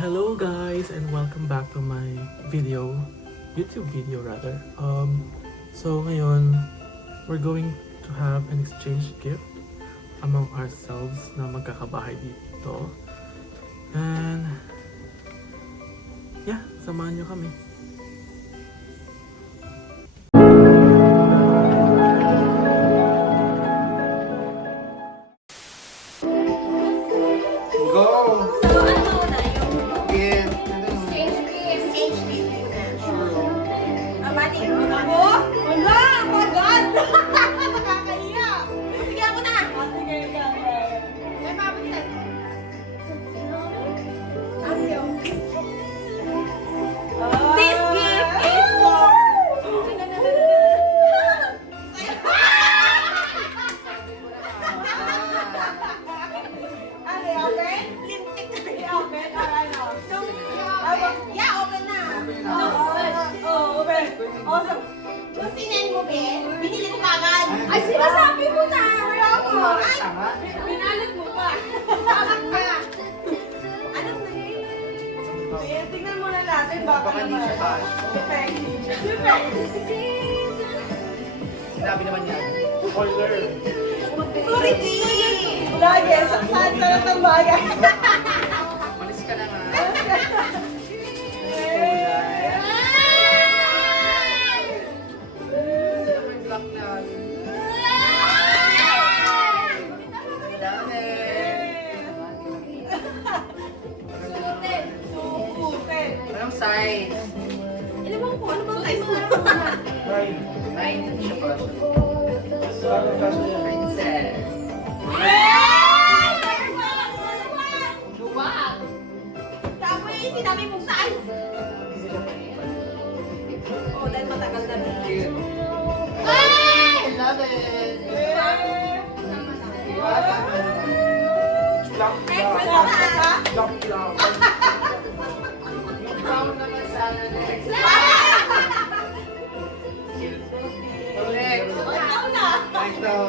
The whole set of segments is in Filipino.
Hello guys and welcome back to my YouTube video rather. So ngayon, we're going to have an exchange gift among ourselves na magkakabahay dito. And yeah, samahan nyo kami. Go! So, ano muna yung Gift. exchange gift muna? Sure. Bati mo ako? Wala! Pagod! Nakakahiya! Sige ako na! Sige, ikaw. May mabagsan. This gift is for... Ano, i-open? Lintik na i-open? Or ano? Yeah, open na. Open. Awesome. Yung sinen mo, be, binili ko kagad. Ay, sinasabi mo na. Wala ko. Ay, binalot mo pa. Sabi ka. Anong naging? Tingnan muna natin. Baka Hindi siya pa. Sinabi naman niya. Color. Sorry, G. Lagi. Saan ng bagay? Malis ka na nga. Black na. Anong size? Ano bang size mo? Nine. Hindi siya pa. Princess. Luwag! Tapos yung sinabi mong size. Oh, dahil matagal na rin. Cute. Ay! Love it. Lock. Yung brown naman sana next. Cute. Next. Ikaw na. Next daw.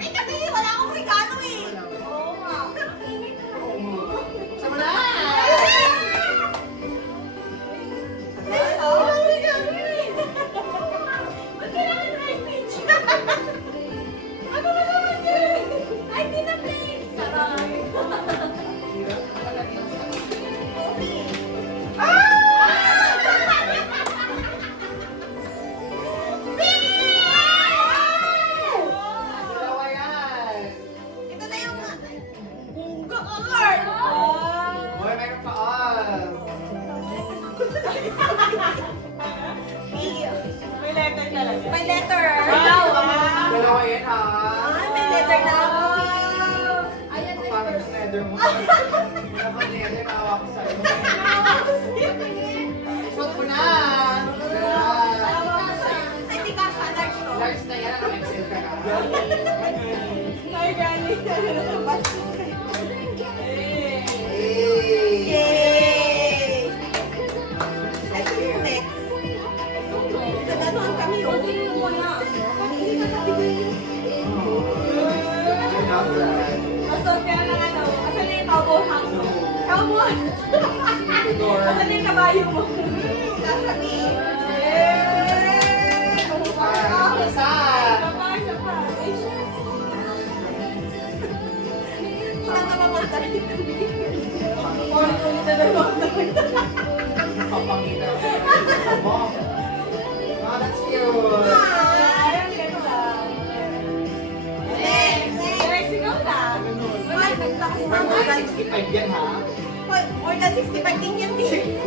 Eh, kasi wala akong regalo eh. Oo nga. Sama na! Ba't kailangan high pitch? Ano ba naman yun? Ay, di na please. Saray. Dalawa yan. Ito na yung bungga card. Boy, meron pa all. May letter talaga. May letter. Dalawa yan ha. May letter na ako. Parang sneder mo. Naka-nether na hawak ko sa'yo. Suot mo na. Hindi ka sa large to. Large na yan. Ano, XL ka na. Ay, galing. Hey. Yay! Ito yung next. Naganoan kami. Hindi mo na. Hindi ka nabigay. Masok ka ng ano. Asan na yung cowboy hat mo? Cowboy! Asan na yung kabayo mo? Sasabi. Yay! Isa. Kabayo pa. Ay, siya. Parang namamatay. Ulit-ulit na namamatay. Papakita ko. Oh, that's cute. Ay, ang ganda. Next, ikaw na. Ay, nagtakas na More ako. than 65 yan ha. More than 65 din yan, din.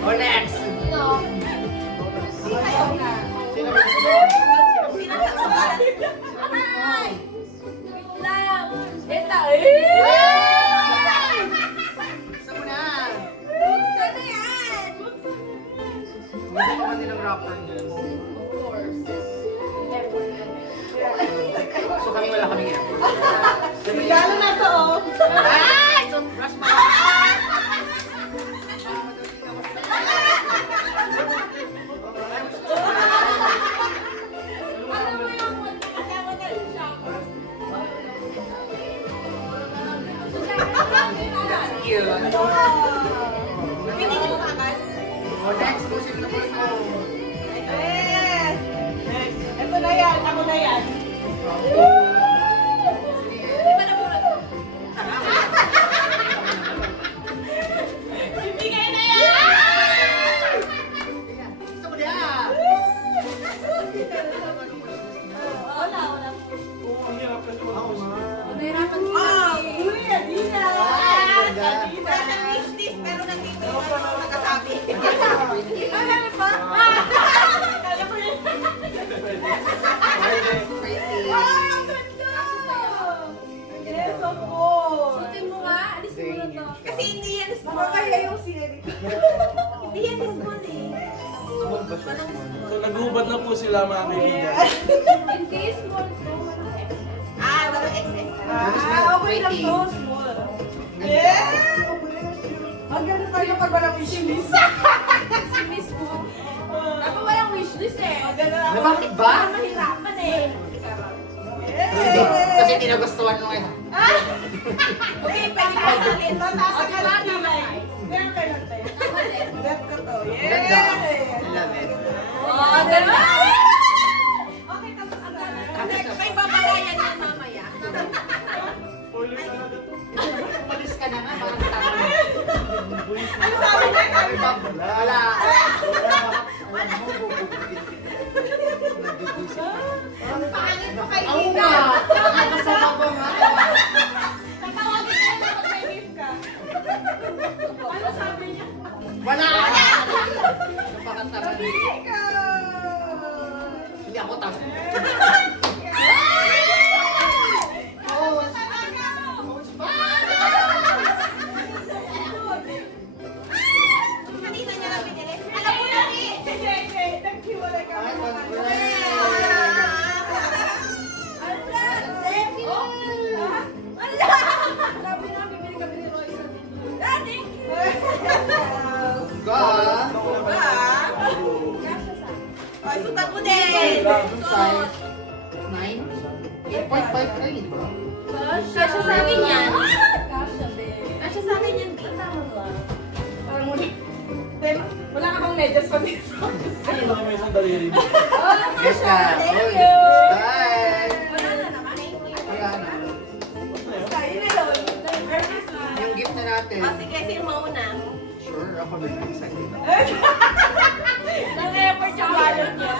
Oh, next. Ayaw na. Sino Sino ka ba? Ay! Wait lang. Ito, Gusto mo na. Buksan na yan! Hindi ko man din ang rapper niya. Of course. So kami wala kaming effort. Regalo na to, oh. Ay! So, brush mo. Thank you. Binili mo agad? Next, pusin na po ito. Yes! Next. Ito na yan. Ako na yan. Di ba nabulat ko? Ibigay na yan! Gusto mo niya. Wala. Nahirapan Uy, Adina! ganda. Special wish list, pero nandito yung nagkasabi. Ano ba? Kala ko yun. Pretty. Ay, ang ganda! Yes, of course. Suotin mo nga, alis mo na to. Kasi hindi yan small. Makakaya yung sinari. Hindi yan small eh. So naghubad na po sila mga kaibigan. In case mo, Ah, wala XS. okay lang to, small. Yeah! Ang ganda tayo pag walang wishlist. Si Miss mo. Dapat walang wishlist eh. Ang ganda na. Bakit ba? Para mahirapan eh. Kasi hindi nagustuhan mo eh. Okay, pwede ka salin. Tataas O, ka diba, lang tama kilay. size? Meron kayo lang tayo. Left ko to. Ganda. Yeah! I love it. Oh, diba? Okay, tapos ang ganda. May babalayan yan mamaya. Umalis ka na nga, parang tama. Ano sabi niya? Sabi pa, wala. Pangit mo kay Oo Ina. nga. Nakasama ko nga. Tatawagin ka na pag may gift ka. Ano sabi niya? Wala! Napakatara. Ikaw! Hindi ako tama. Kanina niya lang binili. Alam mo na eh! Hindi. Naghiwalay ka Ay, muna. wala. Thank you! Ala! Sabi na, bibili kami ni Roy sa Daddy! Go! Ay, sukat mo din! Size 9? 8.5 kayo, di ba? Kasya sa akin yan. Kasha din. Kasya sa akin yan, di. Parang muli. Wala ka bang medyas pa dito? Ano na may isang daliri mo? Yes ka. Thank Uy. you. Bye! Wala na naman. Thank you. Wala na. Ayun na yun. Earnest na. Yung gift na natin. O, sige, sino mauna? Sure, ako nag-excited ako. Nag-effort yung wallet niya.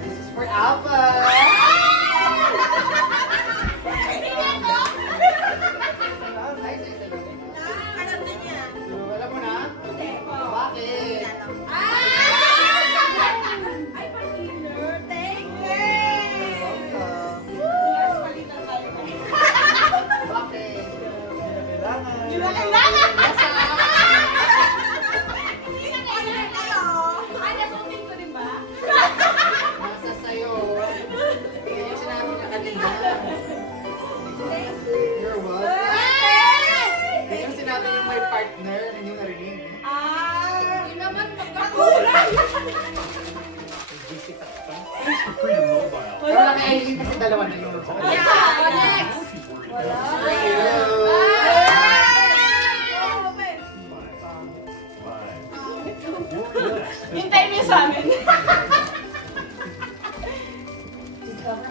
This is for Alpha! Alam na niya. Alam mo na? Bakit? Ay, pa-inner. Thank you. Bakit? Di ba kailangan? Nasa? Hindi na kailangan kayo. Ay, nasuotin ko din ba? Nasa sa'yo. Yan yung sinabi na kanina. You're welcome. Yan yung sinabi yung may partner, hindi yung narinig. Yun naman, magkakulay. Pero naka-edit kasi dalawa na yun. Yeah, next. Thank you. Hintay mo sa amin.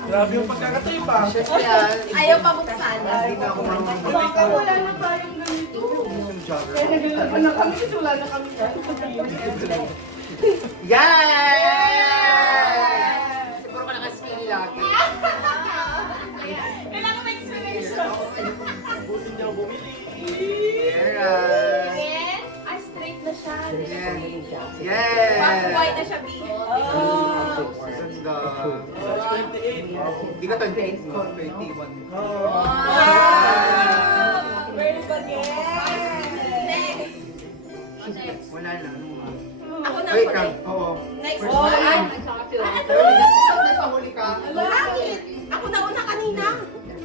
Grabe yung pagkakatayo pa. Siyempre yan. Ayaw pa buksan. Hindi na ako marunong Baka wala na tayong ganito. yung jogger. Kaya naglaban na kami kasi wala na kami. Yay! Siguro ka naka-skinny lagi. Kailangan may explanation. Buti niya bumili. Yes. Ay, straight na siya. Yes. Pang-white na siya, B. Ganda. 28. Hindi ka 28 ko, 21. Oh. Very good, yes. Next. Wala na. Ako na Wait, huli. Kang. Oo. Next First one. time. Ano? Pero may pahuli ka. Bakit? Ako na una kanina.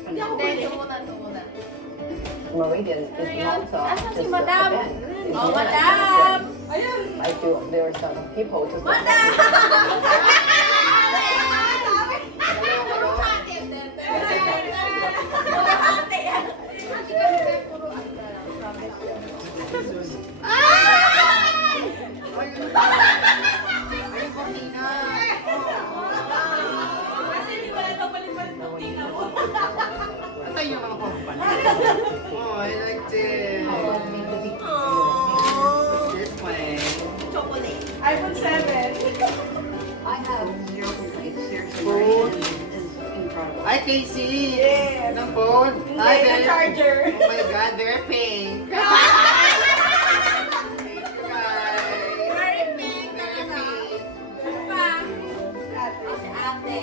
Hindi ako huli. Meridian is not Asan si just Madam? a band. It's Oh, not Madam! Ayun. I feel there are some people just Madam! I like this. Aww. This one. Chocolate. iPhone 7. I have zero complaints. Seriously, Phone. is incredible. Hi, Casey. Yes. Ng phone. Hi, Hindi, very- charger. Oh my God, very pink. Thank you, guys. Very pink Very talaga. pink. Ano pa? Si ate.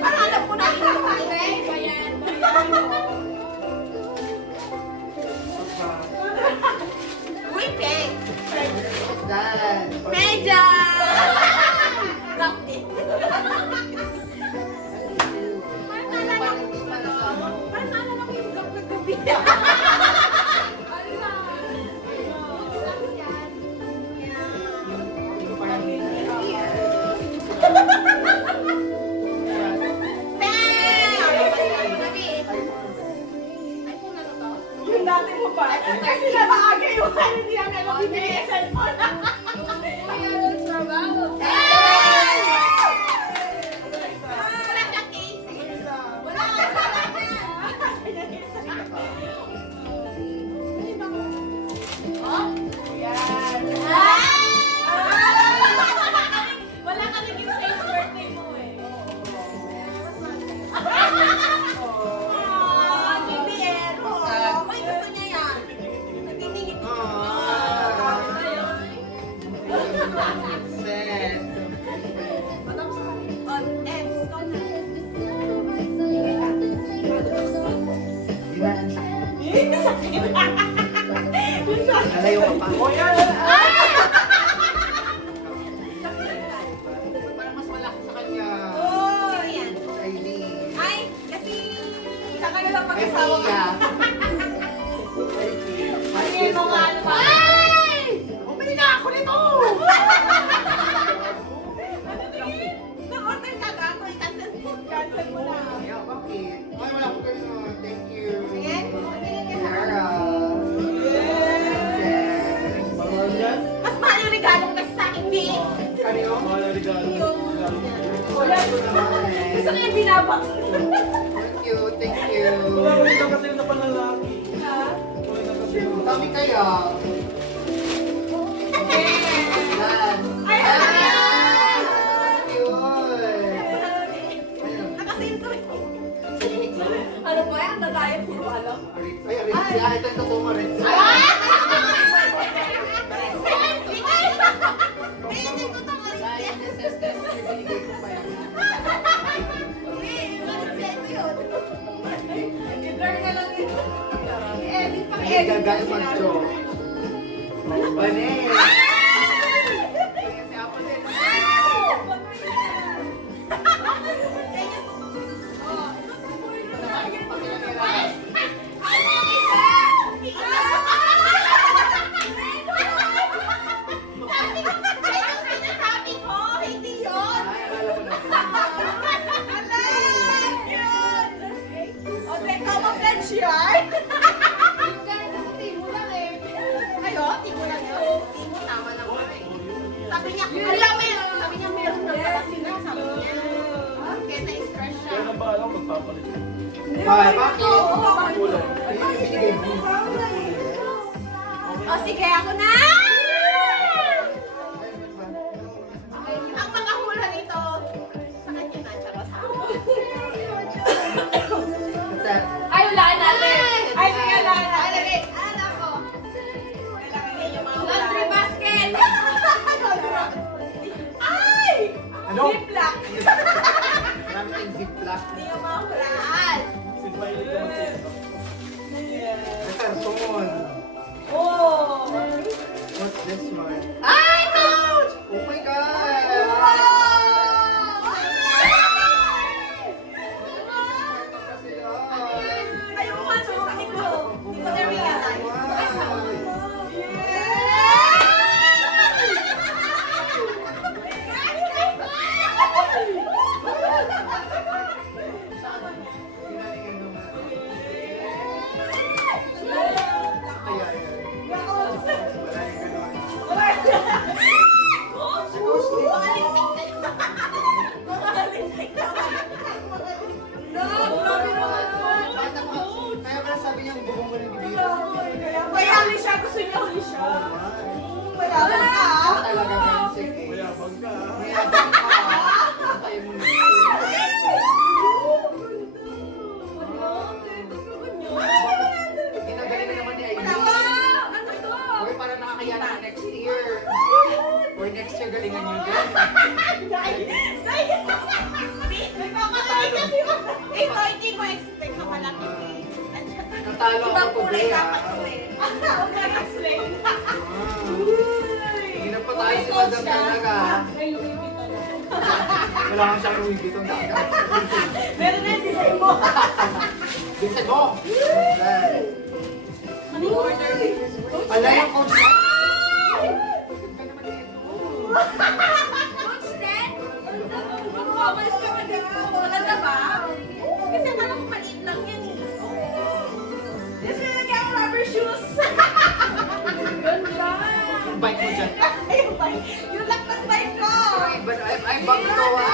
Parang alam ko na ito. Bayan. Uy, pink. What's that? Medya! Bakit? Parang naalala ko yung ano. Parang naalala ko yung gabi. Yung dati mo pa. Kasi napaaga yung hindi ang alam bibili yung cellphone. Yan. Wala ka naging safe birthday mo eh. BBL. May gusto niya yan. Nagtitingin ko. Set. Nalayo ka pa. Parang mas malaki sa kanya. Aileen. Ay, kasi Saka na lang Ay, mag-asawa ka. Tia. Ay, mga ano ba? Bumili na ako nito! Nag-order ka ka ako, i-cancel mo. Cancel mo na. Yeah, bakit? Ay, wala ko ganun. Thank you. Sige, tingin ka na. Sarah. Mas mahal yung regalo ko kasi sa akin, B. Kanino? Wala. Gusto ko yung binabak. Thank you, thank you. Ha? Kami kaya. Yan. Ay, Yun. nakasin to eh. Sinig mo. Ano pa yan? Nadayat mo alam? Ay, Aritz. Ay, ito yung totoo mo, Aritz. Sayang na sa stress na binigay ko pa yan. I-blur na lang yun. I-edit pa. Ay, gagawin mo, Jo. Banes. Si Apo din. Ay, akala ko na. Sabi niya, alam mo yun. Sabi niya, meron na pala sila. Sabi niya. Kaya na-stress siya. Ay, bakit? Kulay. Ayun yung binigay mo. O sige, ako na! Ang mga hula nito, sa kanya na, tsaka sa ako. What's that? Ay, ulaan natin. Ay, sige, ulaan Ay, natin. lagi. Ano ako? Kailangan yung mga Laundry ulaan. basket! Ay! Ano? Ziplock. Marami tayong ziplock. Hindi yung mga hulaan. May karton. Oh. What's this one? Ay, ouch! Oh my God! Ayoko nga sa sakit ko. Hindi ko na-realize. Kaya yan. Wala yung ganun. hindi ko expect na malaki eh. Natalo ako Ibang kulay today, dapat ah. ko eh. Huwag na explain. Hindi na pa tayo si Madam talaga. Wala kang siyang Louis Vuitton dagat. Meron na yung design mo. Bilisan mo! Anong order? Ala yung coach na? Coach Ned? Mag-promise ka ba dito? Maganda ba? Kasi akala ko maliit lang yan eh. Yes, may lagyan ako rubber shoes. Ganda. Yung bike mo dyan. Yung bike. Yung lakad bike ko. Ay, bang ito ah.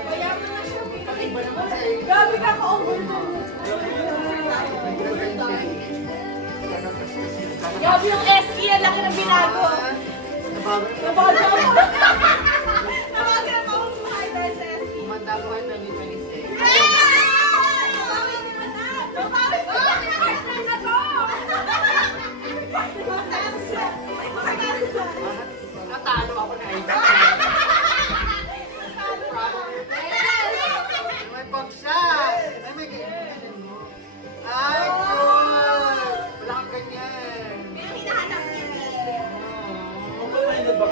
Kaya mo na siya. Iba naman sa iyo. Grabe ka ka-overload. Grabe yung SE, ang laki ng binago. Nabago ako. Nabago ako kung mahal dahil sa SE. Kumanda ko ay 2026. Natalo ako na iba. May pagshot! Ay, may ganyan mo. Ay, cool! Wala kang ganyan. Oh.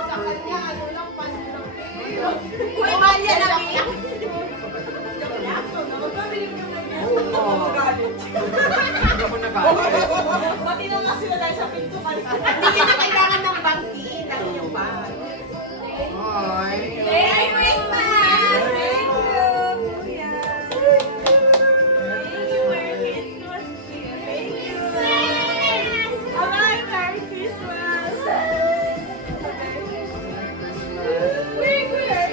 Sa kanya, ano lang, paano lang. Uy, Malia na biyak. Oo. Hindi ako nagalit. Pati na nga sila dahil sa pinto kasi. Hindi ka na kailangan ng bangki. Lalo yung bag. Ay. Merry Christmas! Thank you, Kuya. Thank you, Merry Christmas. Thank you. Bye-bye, Merry Christmas. Merry Christmas.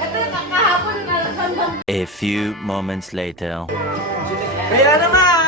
Ito yung kahapon na hanggang A few moments later. Kaya naman!